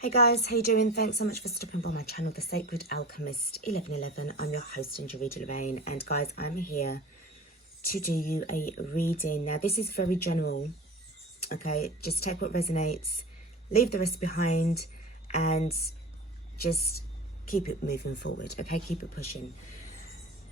Hey guys, how you doing? Thanks so much for stopping by my channel, The Sacred Alchemist 1111. I'm your host, Angelina Lorraine, and guys, I'm here to do you a reading. Now, this is very general, okay? Just take what resonates, leave the rest behind, and just keep it moving forward, okay? Keep it pushing.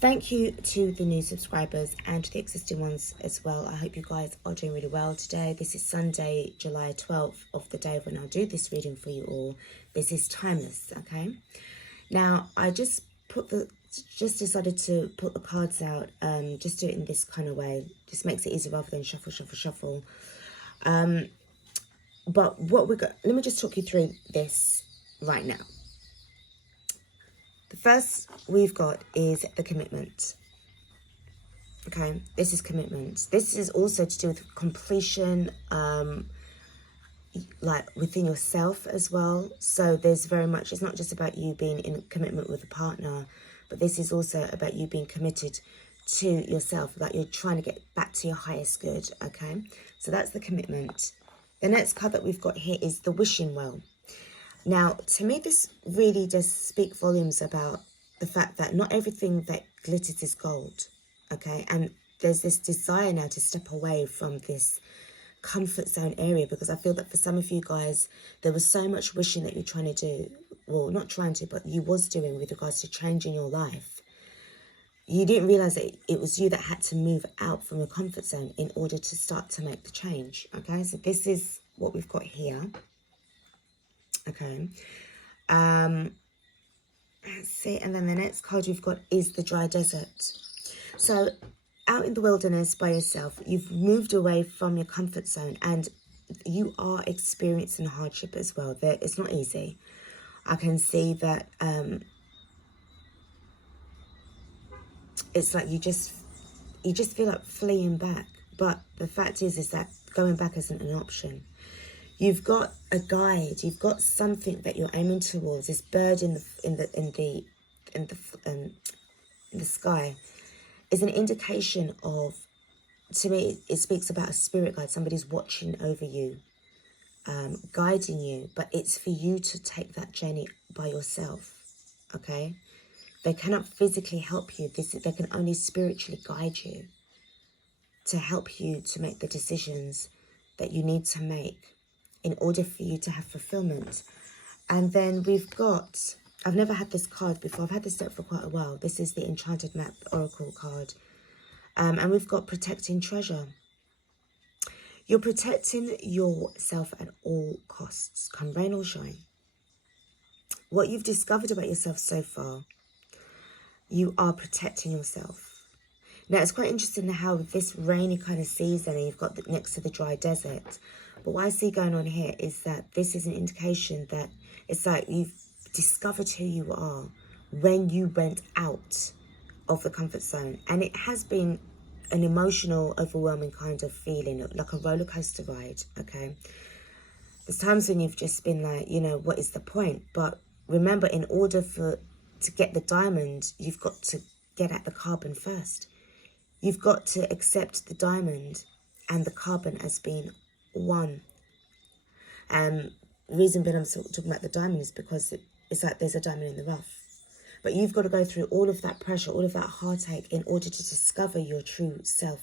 Thank you to the new subscribers and the existing ones as well. I hope you guys are doing really well today. This is Sunday, July 12th of the day when I'll do this reading for you all. This is timeless, okay? Now, I just decided to put the cards out, just do it in this kind of way. Just makes it easier rather than shuffle, shuffle, shuffle. But what we got, let me just talk you through this right now. The first we've got is the commitment. Okay, this is commitment. This is also to do with completion, like within yourself as well. So there's very much, it's not just about you being in commitment with a partner, but this is also about you being committed to yourself, like you're trying to get back to your highest good, okay? So that's the commitment. The next card that we've got here is the wishing well. Now, to me, this really does speak volumes about the fact that not everything that glitters is gold, okay? And there's this desire now to step away from this comfort zone area, because I feel that for some of you guys, there was so much wishing that you're trying to do, well, not trying to, but you was doing with regards to changing your life. You didn't realize that it was you that had to move out from your comfort zone in order to start to make the change, okay? So this is what we've got here. Okay, let's see, and then the next card we've got is the dry desert. So out in the wilderness by yourself, you've moved away from your comfort zone and you are experiencing hardship as well. It's not easy. I can see that it's like you just feel like fleeing back, but the fact is that going back isn't an option. You've got a guide. You've got something that you're aiming towards. This bird in the sky is an indication of, to me, it speaks about a spirit guide. Somebody's watching over you, guiding you. But it's for you to take that journey by yourself. Okay, they cannot physically help you. They can only spiritually guide you to help you to make the decisions that you need to make in order for you to have fulfillment. And then we've got, I've never had this card before. I've had this deck for quite a while. This is the Enchanted Map Oracle card. And we've got protecting treasure. You're protecting yourself at all costs, come rain or shine. What you've discovered about yourself so far, you are protecting yourself. Now, it's quite interesting how with this rainy kind of season, and you've got next to the dry desert, but what I see going on here is that this is an indication that it's like you've discovered who you are when you went out of the comfort zone. And it has been an emotional, overwhelming kind of feeling, like a roller coaster ride, okay? There's times when you've just been like, you know, what is the point? But remember, in order to get the diamond, you've got to get at the carbon first. You've got to accept the diamond and the carbon as being one. Reason being I'm talking about the diamond is because it's like there's a diamond in the rough. But you've got to go through all of that pressure, all of that heartache in order to discover your true self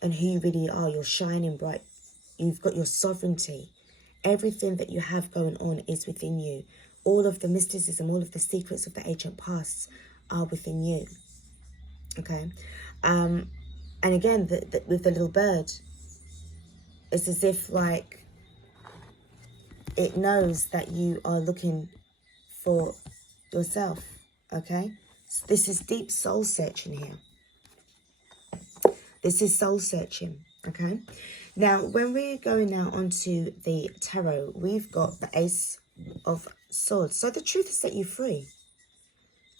and who you really are. You're shining bright. You've got your sovereignty. Everything that you have going on is within you. All of the mysticism, all of the secrets of the ancient past are within you. Okay? And again, with the little bird, it's as if like it knows that you are looking for yourself, okay? So this is deep soul searching here. This is soul searching, okay? Now, when we're going now onto the tarot, we've got the Ace of Swords. So the truth set you free.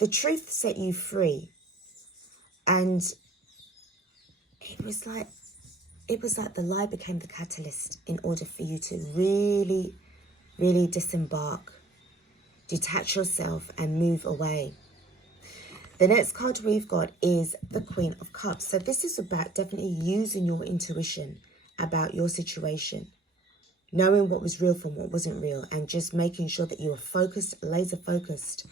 The truth set you free. And it was like the lie became the catalyst in order for you to really, really disembark, detach yourself and move away. The next card we've got is the Queen of Cups. So this is about definitely using your intuition about your situation. knowing what was real from what wasn't real, and just making sure that you are focused, laser focused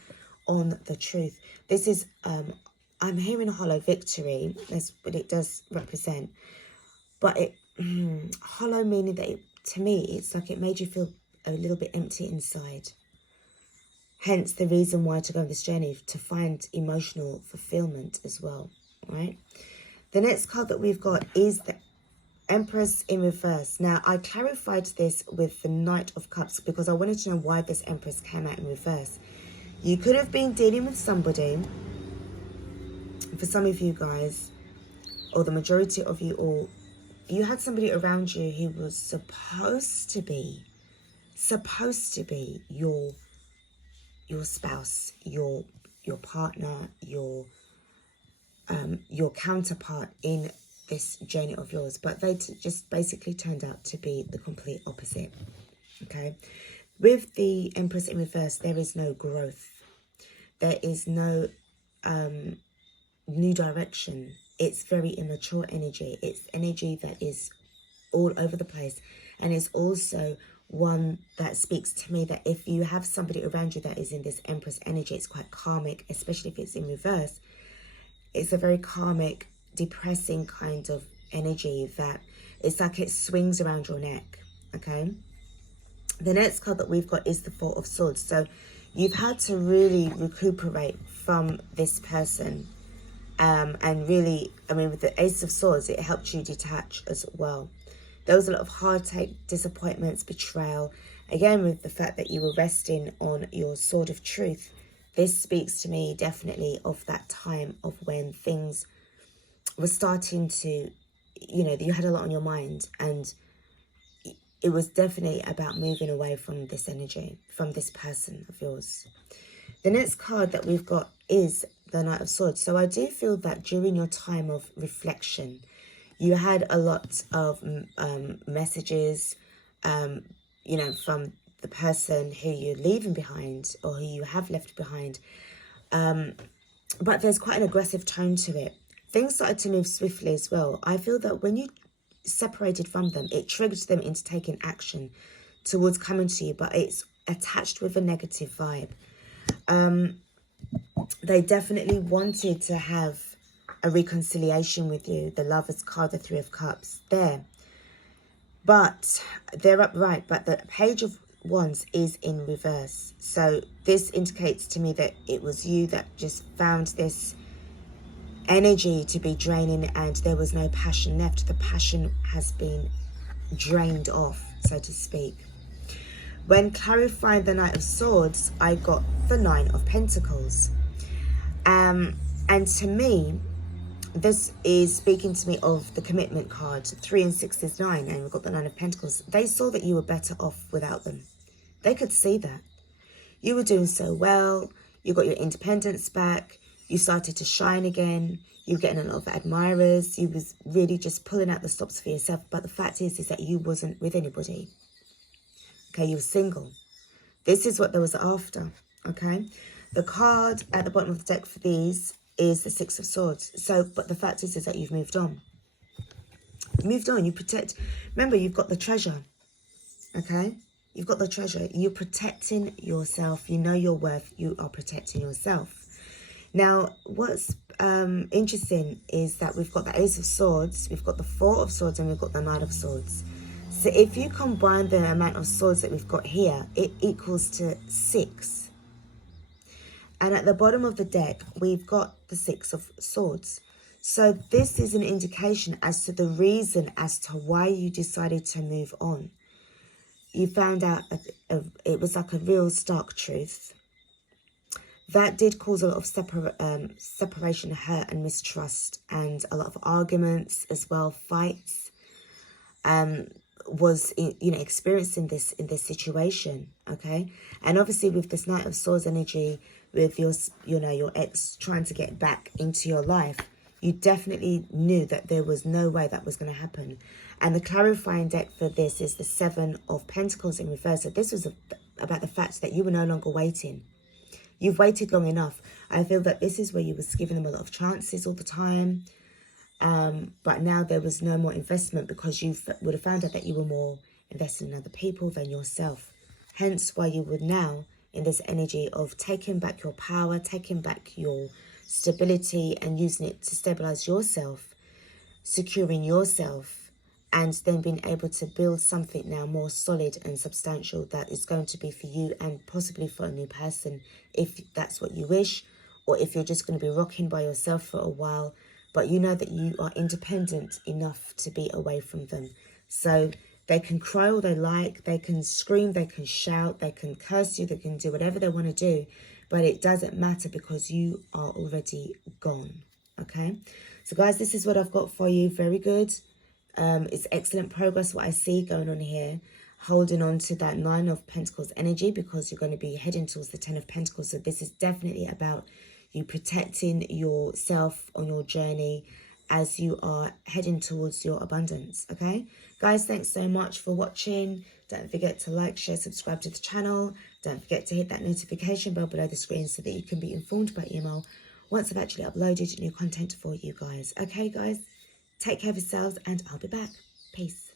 on the truth. This is, I'm hearing a hollow victory. That's what it does represent. But it, hollow meaning that to me, it's like it made you feel a little bit empty inside. Hence the reason why to go on this journey, to find emotional fulfillment as well, right? The next card that we've got is the Empress in reverse. Now, I clarified this with the Knight of Cups because I wanted to know why this Empress came out in reverse. You could have been dealing with somebody, for some of you guys, or the majority of you all, you had somebody around you who was supposed to be your spouse, your partner, your counterpart in this journey of yours, but they just basically turned out to be the complete opposite. Okay, with the Empress in reverse, there is no growth, there is no new direction. It's very immature energy. It's energy that is all over the place, and it's also one that speaks to me that if you have somebody around you that is in this Empress energy, it's quite karmic, especially if it's in reverse. It's a very karmic, depressing kind of energy that it's like it swings around your neck. Okay, the next card that we've got is the Four of Swords. So you've had to really recuperate from this person, and really, I mean, with the Ace of Swords, it helped you detach as well. There was a lot of heartache, disappointments, betrayal. Again, with the fact that you were resting on your sword of truth, this speaks to me definitely of that time of when things were starting to, you know, you had a lot on your mind, and it was definitely about moving away from this energy, from this person of yours. The next card that we've got is the Knight of Swords. So I do feel that during your time of reflection, you had a lot of messages, you know, from the person who you're leaving behind or who you have left behind. But there's quite an aggressive tone to it. Things started to move swiftly as well. I feel that when you separated from them, it triggered them into taking action towards coming to you, but it's attached with a negative vibe. They definitely wanted to have a reconciliation with you. The Lover's card, the Three of Cups, there. But they're upright, but the Page of Wands is in reverse. So this indicates to me that it was you that just found this energy to be draining, and there was no passion left. The passion has been drained off, so to speak. When clarifying the Knight of Swords, I got the Nine of Pentacles. And to me, this is speaking to me of the commitment card. 3 and 6 is 9, and we've got the Nine of Pentacles. They saw that you were better off without them. They could see that. You were doing so well. You got your independence back. You started to shine again. You were getting a lot of admirers. You was really just pulling out the stops for yourself. But the fact is that you wasn't with anybody. Okay, you were single. This is what there was after. Okay, the card at the bottom of the deck for these is the Six of Swords. So, but the fact is that you've moved on. Moved on. You protect. Remember, you've got the treasure. Okay, you've got the treasure. You're protecting yourself. You know your worth. You are protecting yourself. Now, what's interesting is that we've got the Ace of Swords, we've got the Four of Swords, and we've got the Knight of Swords. So if you combine the amount of swords that we've got here, it equals to 6. And at the bottom of the deck, we've got the Six of Swords. So this is an indication as to the reason as to why you decided to move on. You found out it was like a real stark truth. That did cause a lot of separation, hurt and mistrust, and a lot of arguments as well, fights. Was, you know, experiencing this in this situation. Okay, and obviously with this Knight of Swords energy, with your, you know, your ex trying to get back into your life, you definitely knew that there was no way that was going to happen. And the clarifying deck for this is the Seven of Pentacles in reverse. So this was about the fact that you were no longer waiting. You've waited long enough. I feel that this is where you was giving them a lot of chances all the time. But now there was no more investment because you would have found out that you were more investing in other people than yourself. Hence why you would now, in this energy of taking back your power, taking back your stability and using it to stabilize yourself, securing yourself, and then being able to build something now more solid and substantial that is going to be for you and possibly for a new person, if that's what you wish, or if you're just going to be rocking by yourself for a while, but you know that you are independent enough to be away from them. So they can cry all they like, they can scream, they can shout, they can curse you, they can do whatever they want to do, but it doesn't matter because you are already gone. Okay, so guys, this is what I've got for you. Very good. It's excellent progress what I see going on here, holding on to that 9 of Pentacles energy, because you're going to be heading towards the 10 of Pentacles. So this is definitely about you protecting yourself on your journey as you are heading towards your abundance. Okay, guys, thanks so much for watching. Don't forget to like, share, subscribe to the channel. Don't forget to hit that notification bell below the screen so that you can be informed by email once I've actually uploaded new content for you guys. Okay, guys, take care of yourselves and I'll be back. Peace.